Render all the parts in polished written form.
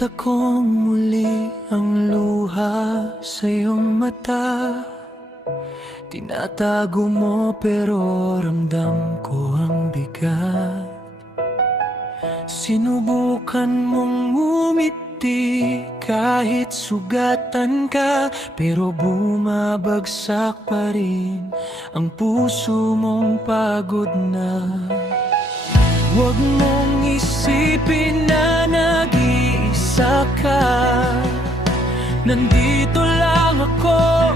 Nakita kong muli ang luha sa iyong mata. Tinatago mo pero ramdam ko ang bigat. Sinubukan mong ngumiti kahit sugatan ka, pero bumabagsak pa rin ang puso mong pagod na. Huwag mong isipin na nag-iisa ka. Nandito lang ako,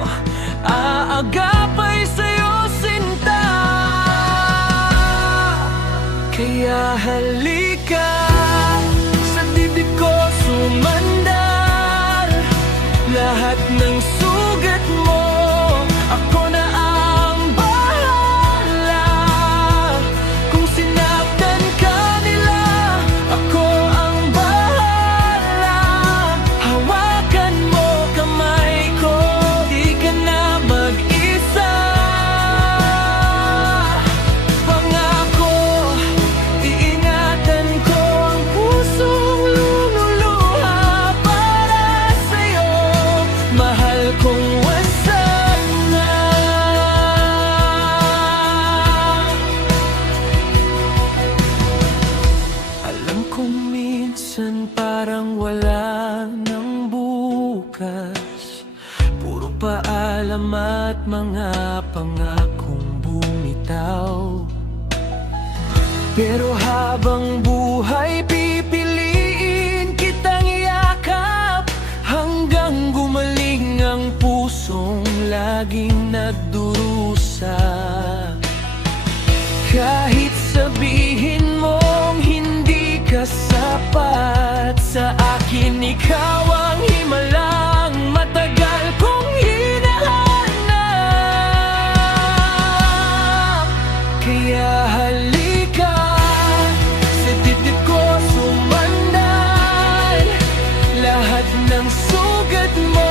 aagapay sa'yo sinta. Kaya halika, sa dibdib ko sumandal. Lahat ng sugat mo, ako na ang bahala. Kung sinaktan ka nila, ako ang bahala. Hawakan mo kamay ko, di ka na mag-isa. Pangako, iingatan ko ang pusong lumuluha para sa'yo. Mahal kong wasak na. Alam kong minsan parang wala ng bukas. Puro paalam at mga pangakong bumitaw. Pero habang buhay, pipiliin kitang yakap hanggang gumaling ang pusong laging nagdurusa. Kahit sabihin mong hindi ka sapat sa akin, ikaw ang himalang matagal kong hinahanap. Kaya halika, sa dibdib ko sumandal. Lahat ng sugat mo,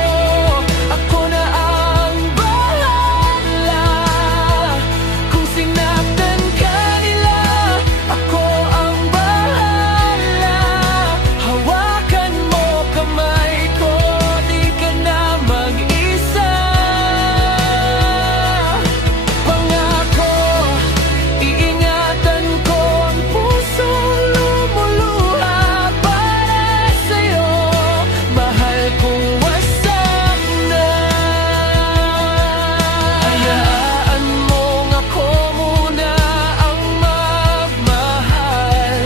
ako na ang bahala. Kung sinaktan ka nila, ako ang bahala. Hawakan mo kamay ko, di ka na mag-isa. Pangako, iingatan ko ang pusong lumuluha para sa'yo. Mahal kong wasak na. Hayaan mong ako muna ang magmahal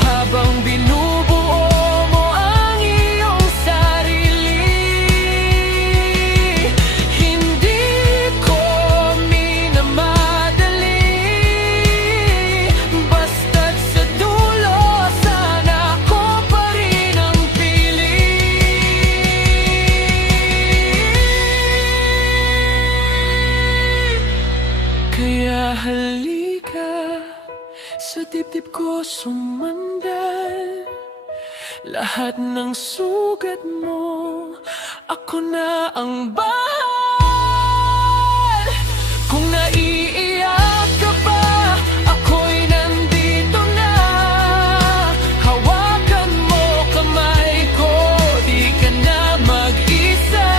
habang binubuo mo ang iyong sarili. Hindi ko minamadali, basta't sa dulo sana ako pa rin ang pili. Kaya halika, sa dibdib ko sumandal. Lahat ng sugat mo, ako na ang bahal. Kung naiiyak ka pa, ako'y nandito na. Hawakan mo kamay ko, di ka na mag-isa.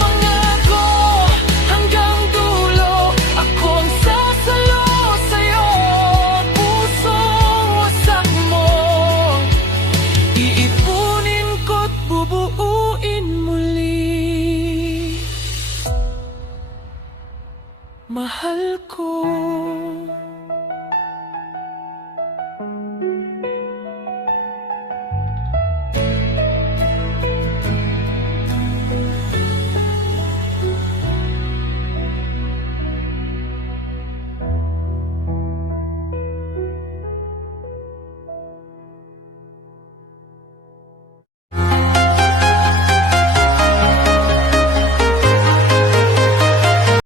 Pangako, hanggang dulo, ako ang sasalo sa'yo. Pusong wasak mo, iipunin ko't bubuuin muli. Mahal ko.